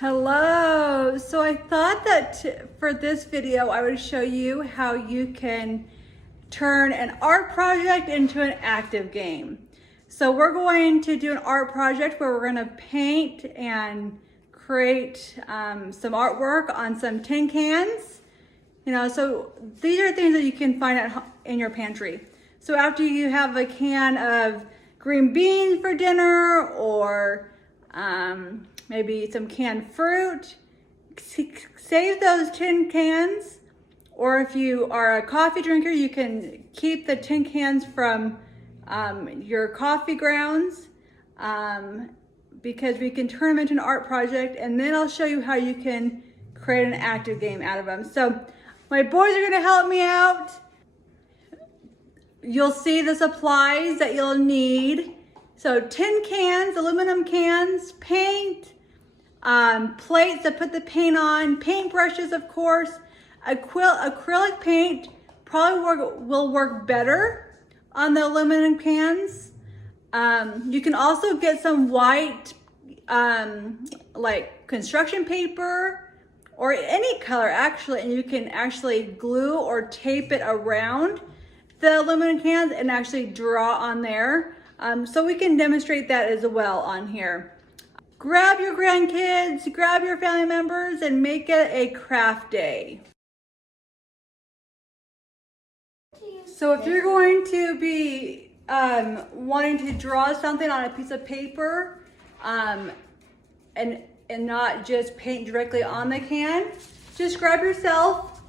Hello. So I thought that for this video, I would show you how you can turn an art project into an active game. So we're going to do an art project where we're going to paint and create some artwork on some tin cans. So these are things that you can find in your pantry. So after you have a can of green beans for dinner, or maybe some canned fruit, save those tin cans. Or if you are a coffee drinker, you can keep the tin cans from your coffee grounds, because we can turn them into an art project, and then I'll show you how you can create an active game out of them. So my boys are gonna help me out. You'll see the supplies that you'll need. So tin cans, aluminum cans, paint, plates to put the paint on, paint brushes, of course. Acrylic paint probably will work better on the aluminum cans. You can also get some white, like construction paper, or any color actually, and you can actually glue or tape it around the aluminum cans and actually draw on there. So we can demonstrate that as well on here. Grab your grandkids, grab your family members, and make it a craft day. So if you're going to be wanting to draw something on a piece of paper, and not just paint directly on the can, just grab yourself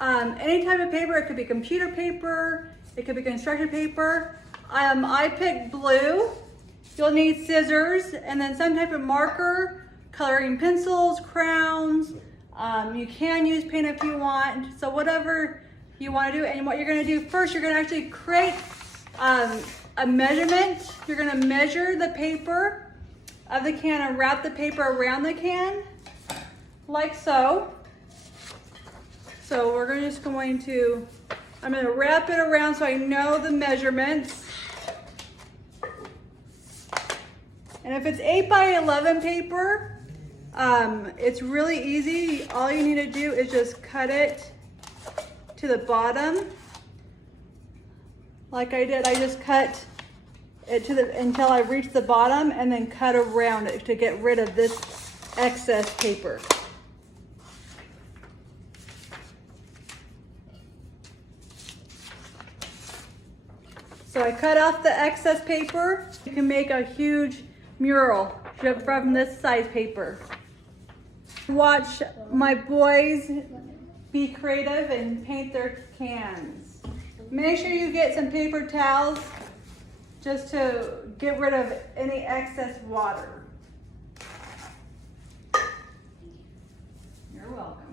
any type of paper. It could be computer paper, it could be construction paper. I picked blue. You'll need scissors and then some type of marker, coloring pencils, crowns. You can use paint if you want. So whatever you want to do. And what you're going to do first, you're going to actually create a measurement. You're going to measure the paper of the can and wrap the paper around the can, like so. So I'm going to wrap it around so I know the measurements. And if it's 8 by 11 paper, it's really easy. All you need to do is just cut it to the bottom. Like I did, I just cut it until I reach the bottom, and then cut around it to get rid of this excess paper. So I cut off the excess paper. You can make a huge mural from this size paper. Watch my boys be creative and paint their cans. Make sure you get some paper towels just to get rid of any excess water. You're welcome.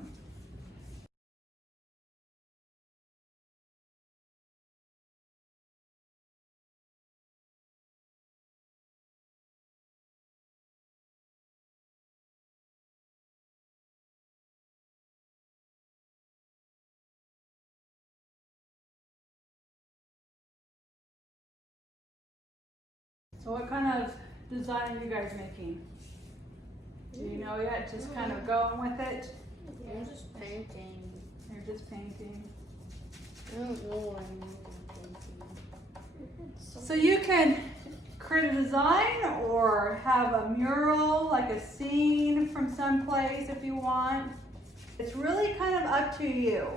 So what kind of design are you guys making? Do you know yet? Just kind of going with it? I'm just painting. You're just painting. I don't know what I'm painting. So you can create a design or have a mural, like a scene from someplace if you want. It's really kind of up to you.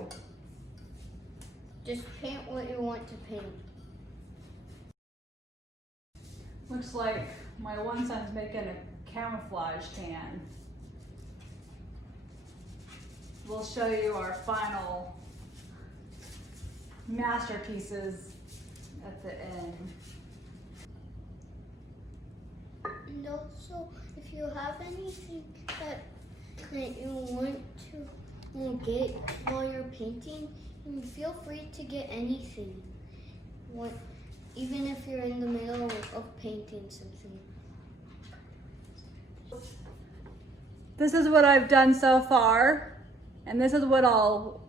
Just paint what you want to paint. Looks like my one son's making a camouflage can. We'll show you our final masterpieces at the end. And also, if you have anything that you want to get while you're painting, feel free to get anything. Even if you're in the middle of painting something. This is what I've done so far, and this is what I'll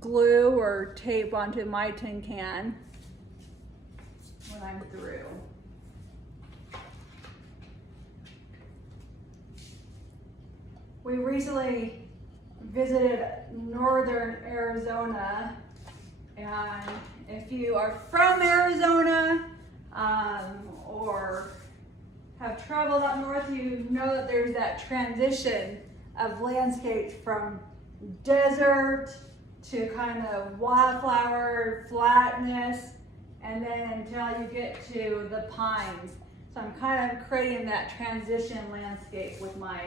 glue or tape onto my tin can when I'm through. we recently visited northern Arizona, and if you are from Arizona or have traveled up north, you know that there's that transition of landscapes from desert to kind of wildflower flatness, and then until you get to the pines. So I'm kind of creating that transition landscape with my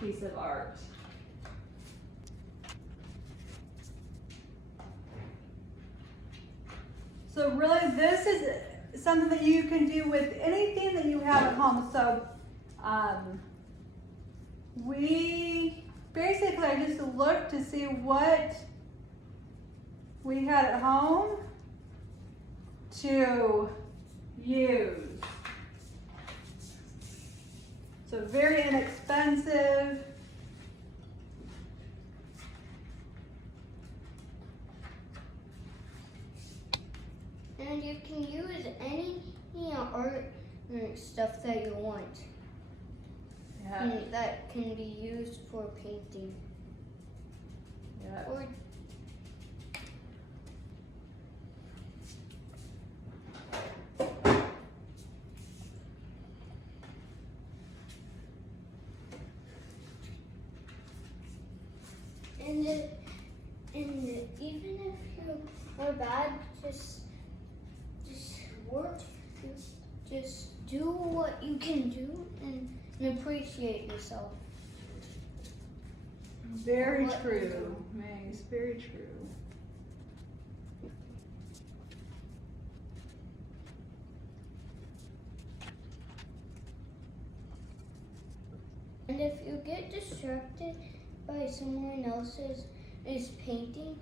piece of art. So really this is something that you can do with anything that you have at home. So I just looked to see what we had at home to use. So very inexpensive. And you can use any art stuff that you want. Yeah. And that can be used for painting. Yeah. Or and even if you are bad, just work, just do what you can do and appreciate yourself. Very true, Mace, very true. And if you get distracted by someone else's painting,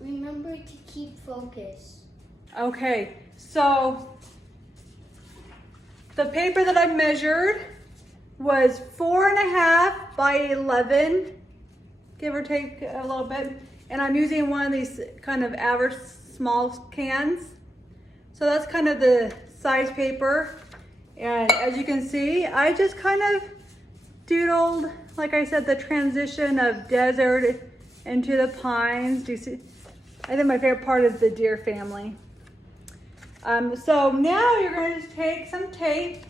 remember to keep focus. Okay, so the paper that I measured was 4.5 by 11, give or take a little bit. And I'm using one of these kind of average small cans. So that's kind of the size paper. And as you can see, I just kind of doodled, like I said, the transition of desert into the pines. Do you see? I think my favorite part is the deer family. So now you're going to just take some tape.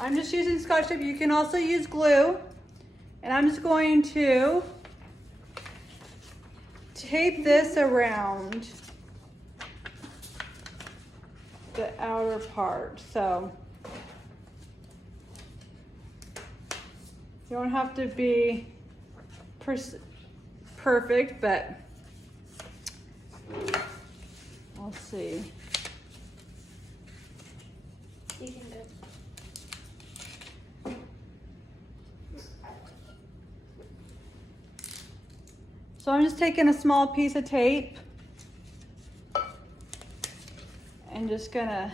I'm just using Scotch tape. You can also use glue. And I'm just going to tape this around the outer part. So you don't have to be perfect, but we'll see. You can do it. So I'm just taking a small piece of tape and just gonna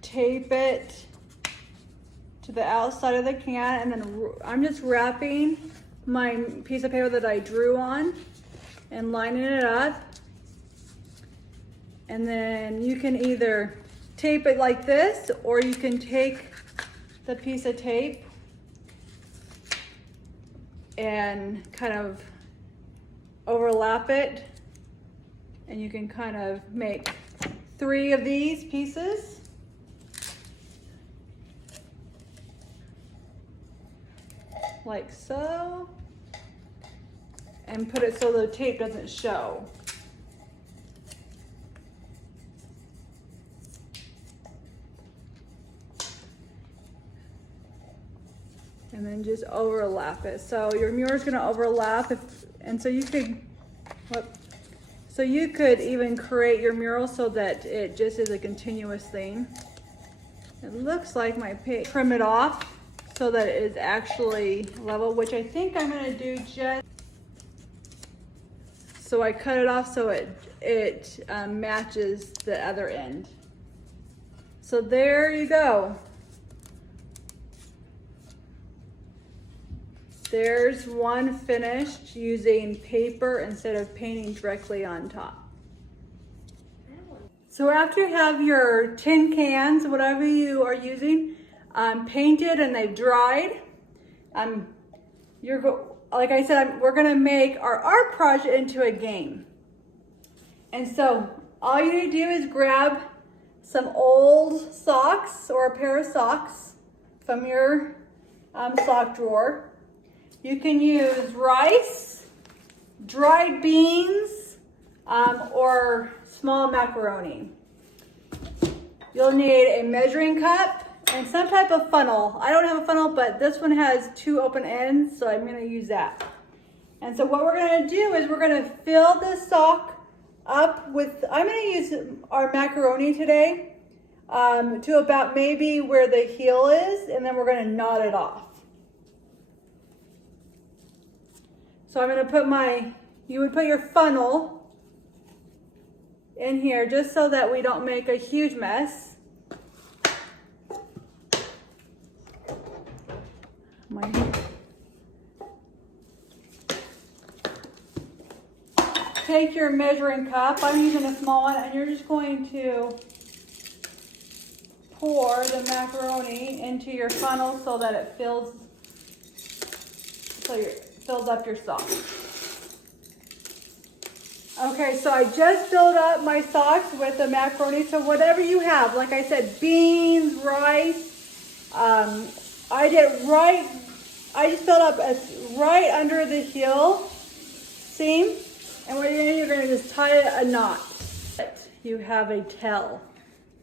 tape it to the outside of the can, and then I'm just wrapping my piece of paper that I drew on and lining it up. And then you can either tape it like this, or you can take the piece of tape and kind of overlap it, and you can kind of make 3 of these pieces. Like so, and put it so the tape doesn't show. And then just overlap it. So your mirror is going to overlap, and so you could even create your mural so that it just is a continuous thing. It looks like my paint. Trim it off so that it is actually level, which I think I'm going to do just. So I cut it off so it matches the other end. So there you go. There's one finished using paper instead of painting directly on top. So after you have your tin cans, whatever you are using, painted and they've dried, like I said, we're gonna make our art project into a game. And so all you need to do is grab some old socks or a pair of socks from your sock drawer. You can use rice, dried beans, or small macaroni. You'll need a measuring cup and some type of funnel. I don't have a funnel, but this one has 2 open ends, so I'm gonna use that. And so what we're gonna do is we're gonna fill this sock up with, I'm gonna use our macaroni today to about maybe where the heel is, and then we're gonna knot it off. So I'm gonna put you would put your funnel in here just so that we don't make a huge mess. Take your measuring cup, I'm using a small one, and you're just going to pour the macaroni into your funnel so that it fills up your sauce. Okay, so I just filled up my socks with the macaroni. So whatever you have, like I said, beans, rice. I just filled up right under the heel seam. And what you're gonna just tie a knot. You have a tail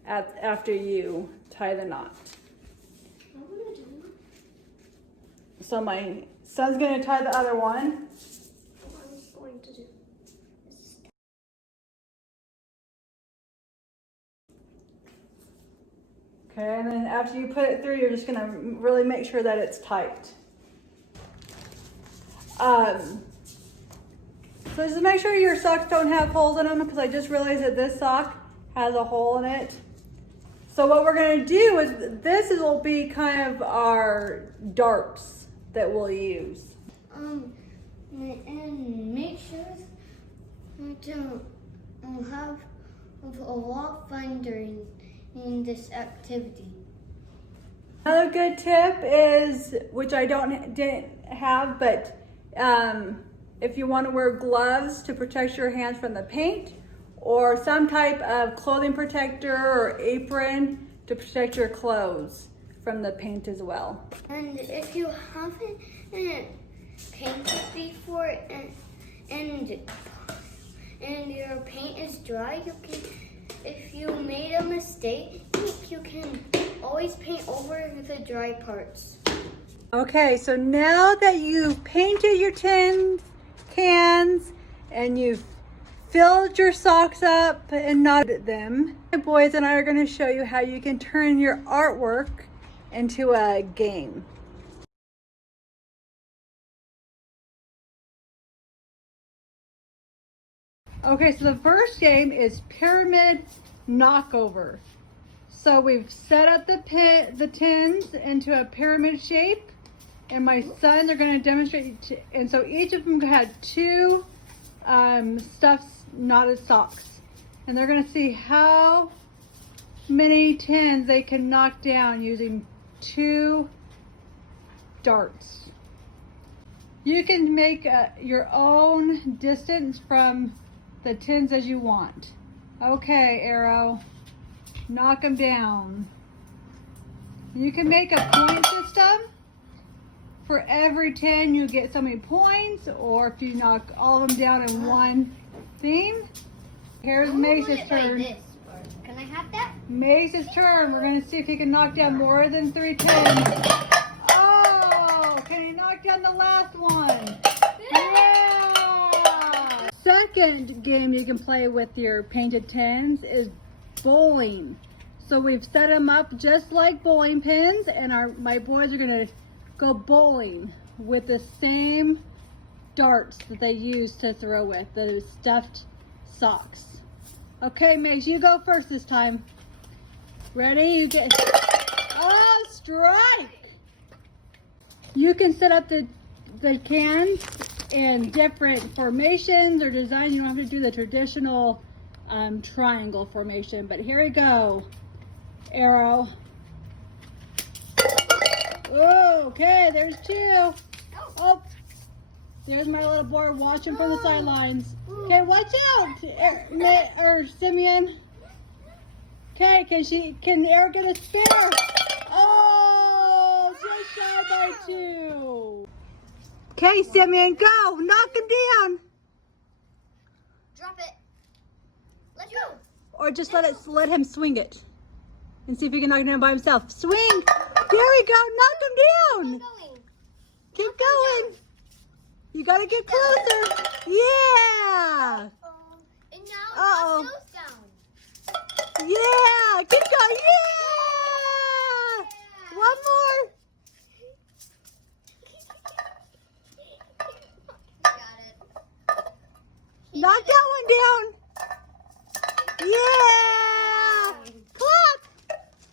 after you tie the knot. So my son's gonna tie the other one. Okay, and then after you put it through, you're just gonna really make sure that it's tight. So just make sure your socks don't have holes in them, because I just realized that this sock has a hole in it. So what we're gonna do is, this will be kind of our darts that we'll use. And make sure to have a lot of fun during this activity. Another good tip is, which I didn't have, but if you want to wear gloves to protect your hands from the paint, or some type of clothing protector or apron to protect your clothes from the paint as well. And if you haven't painted before and your paint is dry, if you made a mistake, you can always paint over the dry parts. Okay, so now that you've painted your tin cans and you've filled your socks up and knotted them, the boys and I are going to show you how you can turn your artwork into a game. Okay, so the first game is Pyramid Knockover. So we've set up the tins into a pyramid shape, and my sons are going to demonstrate. And so each of them had 2 stuffed knotted socks, and they're going to see how many tins they can knock down using 2 darts. You can make your own distance from the tins as you want. Okay, Arrow, knock them down. You can make a point system. For every 10, you get so many points, or if you knock all of them down in one theme. Here's Mace's turn. Like this. Can I have that? Mace's turn. We're going to see if he can knock down more than 3 tins. Oh, can he knock down the last one? Yeah! Second game you can play with your painted tins is bowling. So we've set them up just like bowling pins, and my boys are going to go bowling with the same darts that they use to throw with, the stuffed socks. Okay, Mace, you go first this time. Ready? You get, oh, strike! You can set up the cans in different formations or designs. You don't have to do the traditional triangle formation. But here we go. Arrow. Oh, okay, there's two. Oh, there's my little boy watching from the sidelines. Okay, watch out, Simeon. Okay, can Eric get a spare? Oh, just shy by two. Okay, Simeon, go, knock him down. Drop it. Let go. Or just let him swing it. And see if he can knock it down by himself. Swing! There we go, knock him down! Keep going! You gotta get closer! Yeah! And now knock those down. Yeah! Keep going! Yeah! One more! Got it. Knock that one down! Yeah! Clap!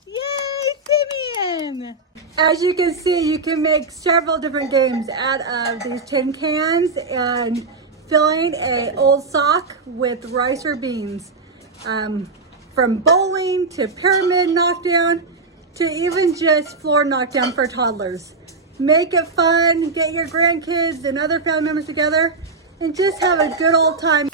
Yay, Simeon! As you can see, you can make several different games out of these tin cans and filling an old sock with rice or beans. From bowling to pyramid knockdown to even just floor knockdown for toddlers. Make it fun, get your grandkids and other family members together and just have a good old time.